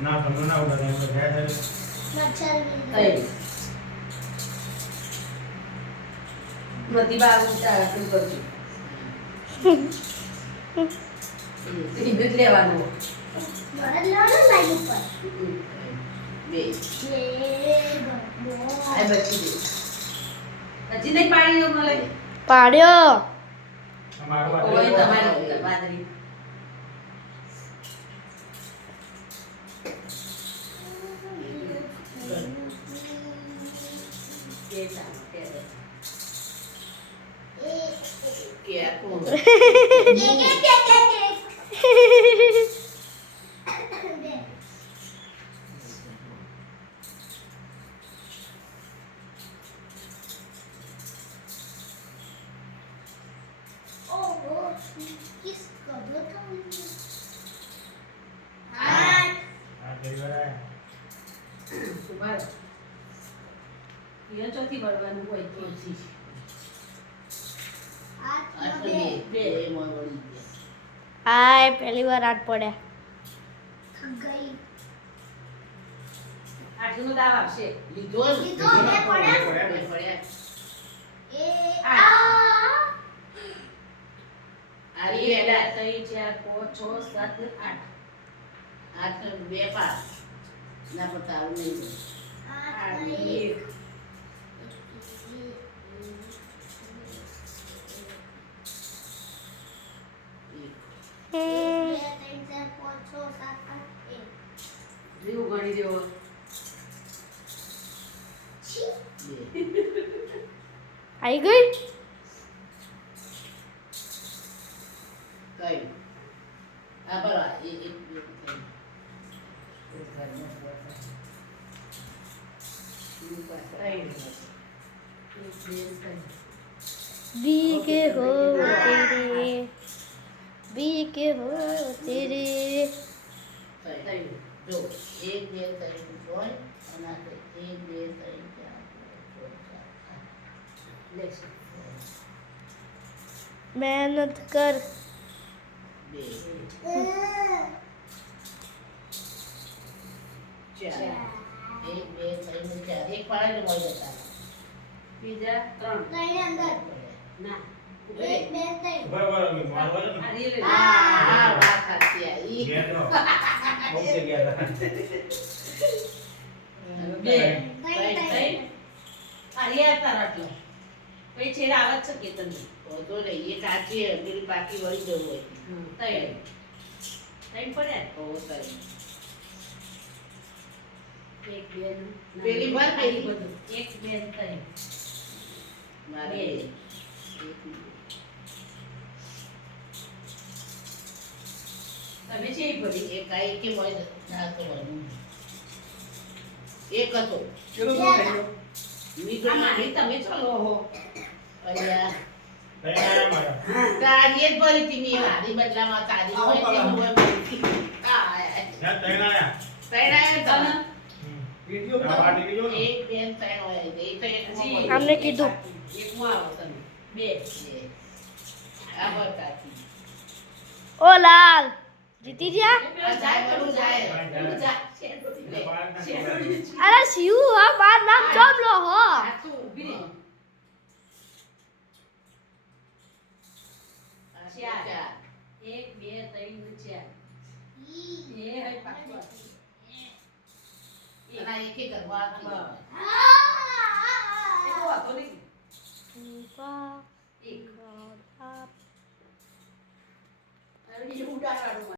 ના તમને ના ઉડા એમ તો જાય થાય મચ્છર થઈ બધી બાર ઉતાર તું કરજો એ લેવાનું બરદ લેવાનો લાઈન ઉપર બે લે આ બચી દે હજી નહીં પાડી દો મળે પાડ્યો અમારું કોઈ વાત તમારી બાદરી કે ચાલો કે કે કોણ આ પરિવાર આયા સુભાર યે ચોથી બળવાનું હોય તો થી બે મોય વળી ગયા હાય પહેલી વાર આટ પડ્યા આટલું દાવ આવશે લીધો લીધો, બે પડ્યા. બે પડ્યા આરી એડા 3 4 5 6 7 8 8 બે પાસ ના પતાવ નહીં એક રીવ ગણી દેવો આવી ગઈ કઈ આ બરા એક भीगे हो तेरे भीगे हो तेरे જો એક બે ત્રણ હોય અને એક બે ત્રણ ચાર લેશે मेहनत कर બે ચાર એક બે ત્રણ ચાર એક પાડે મળી જતા બીજા ત્રણ ના એક બે ત્રણ બરાબર અમે મારવા ને આ રીલ હા વાત સાચી આ ઈ ગયા તો બહુ જગ્યા હતા બે ત્રણ આ રિયા તારાટલો પછી છેડે આવત છે કે તમે તો રે એ કાચી પેલી બાકી વળી જવું હોય ત્રણ ત્રણ પડે તો ત્રણ એક બે પેલી વાર પેલી બધું એક બે ત્રણ મારે તમે છે ભરી એક આ એક મોય ના તો એક હતો નીકળ મારી તમે ચલો હો અલ્યા તઈ આયા મારા તારી જ ભરી હતી મી વાડી બદલામાં તારી હોય તે હોય ભરી આ ના તઈ આયા તૈયાર તને વિડિયો આ વાટી ગયો ને એક બે ત્રણ હોય એ તો એક हमने कीधु એક માં આવો તમે બે આ બતાતી ओ लाल जीती जा જાય પડું જાય अरे शिव हा बार नाम जब लो हो આતું ઊભી રહે ચાર એક બે ત્રણ ચાર એ હે પાછો એના એક એક કરવા એ તો હતો નહીં એક હવે એ ઉડાડવાનું